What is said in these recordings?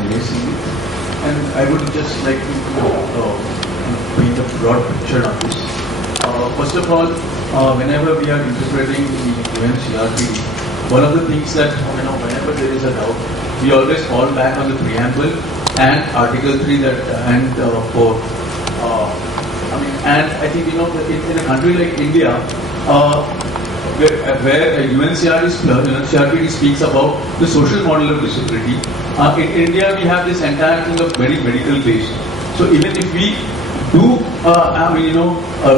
amazing. And I would just like to paint a broad picture of this. First of all, whenever we are interpreting the UNCRPD, one of the things that, whenever there is a doubt, we always fall back on the preamble and Article 3 that and 4. And I think, in a country like India, where UNCRPD speaks about the social model of disability, in India we have this entire thing of very medical based. So even if we do,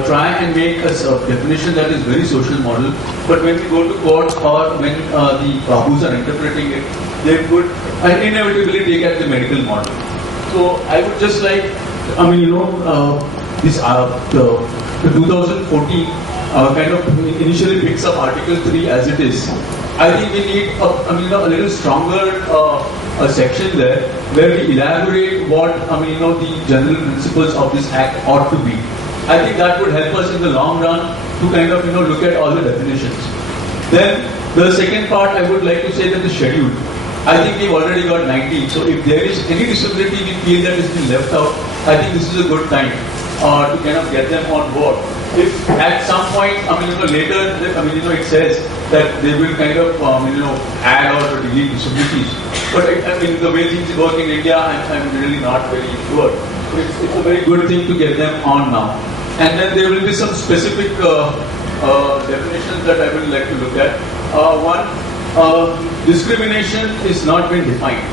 try and make a definition that is very social model, but when we go to court or when the Babus are interpreting it, they would inevitably take at the medical model. So I would just like, this the 2014 kind of initially picks up Article 3 as it is. I think we need a little stronger section there where we elaborate what the general principles of this act ought to be. I think that would help us in the long run to kind of look at all the definitions. Then the second part I would like to say that the schedule. I think we've already got 19. So if there is any disability we feel that has been left out, I think this is a good time to kind of get them on board. If at some point, later, it says that they will kind of, add or delete disabilities. But the way things work in India, I'm really not very sure. So it's a very good thing to get them on now. And then there will be some specific definitions that I would like to look at. One, discrimination is not been defined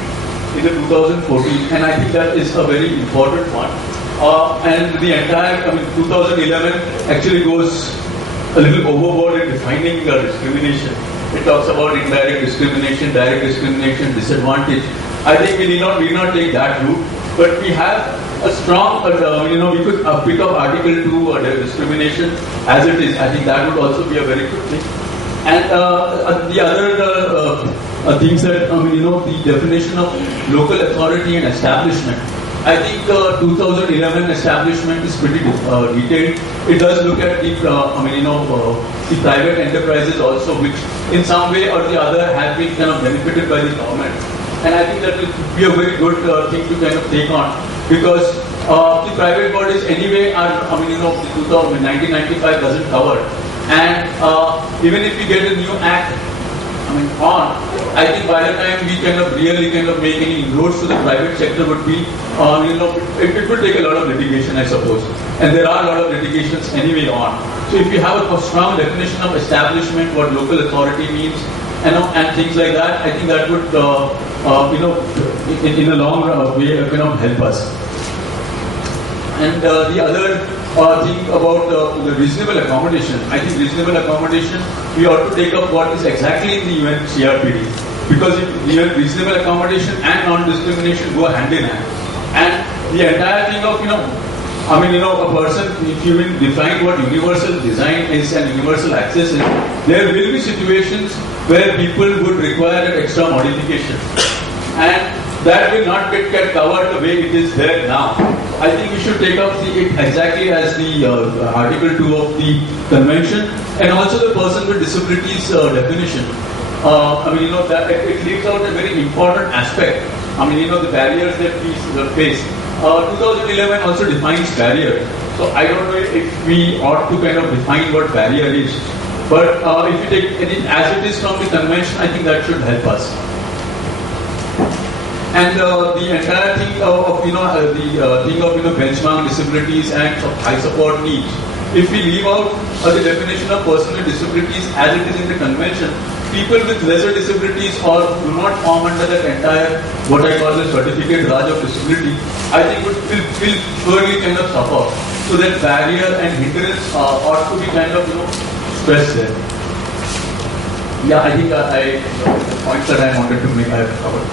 in the 2014, and I think that is a very important one. And the entire, 2011 actually goes a little overboard in defining discrimination. It talks about indirect discrimination, direct discrimination, disadvantage. I think we need not take that route, but we have a strong, we could pick up Article 2 discrimination as it is. I think that would also be a very good thing. And the other things that, the definition of local authority and establishment. I think 2011 establishment is pretty detailed. It does look at the, the private enterprises also, which in some way or the other have been kind of benefited by the government. And I think that will be a very good thing to kind of take on, because the private bodies anyway are, the 1995 doesn't cover. And even if we get a new act, I think by the time we really make any inroads to the private sector would be, it would take a lot of litigation, I suppose. And there are a lot of litigations anyway on. So if you have a strong definition of establishment, what local authority means, and things like that, I think that would, in the long way, help us. And the other thing about the reasonable accommodation. I think reasonable accommodation, we ought to take up what is exactly in the UNCRPD. Because reasonable accommodation and non-discrimination go hand in hand. And the entire thing of, a person, if you will define what universal design is and universal access is, there will be situations where people would require an extra modification. And that will not get covered the way it is there now. I think we should take up it exactly as the Article 2 of the Convention, and also the person with disabilities definition. That it leaves out a very important aspect. The barriers that we face. 2011 also defines barrier. So I don't know if we ought to kind of define what barrier is. But if you take it as it is from the Convention, I think that should help us. And the entire thing of benchmark disabilities and high support needs. If we leave out the definition of person with disabilities as it is in the Convention, people with lesser disabilities or do not form under that entire what I call the certificate Raj of disability, I think will surely kind of suffer. So that barrier and hindrance ought to be kind of stressed there. Yeah, I think the points that I wanted to make I have covered.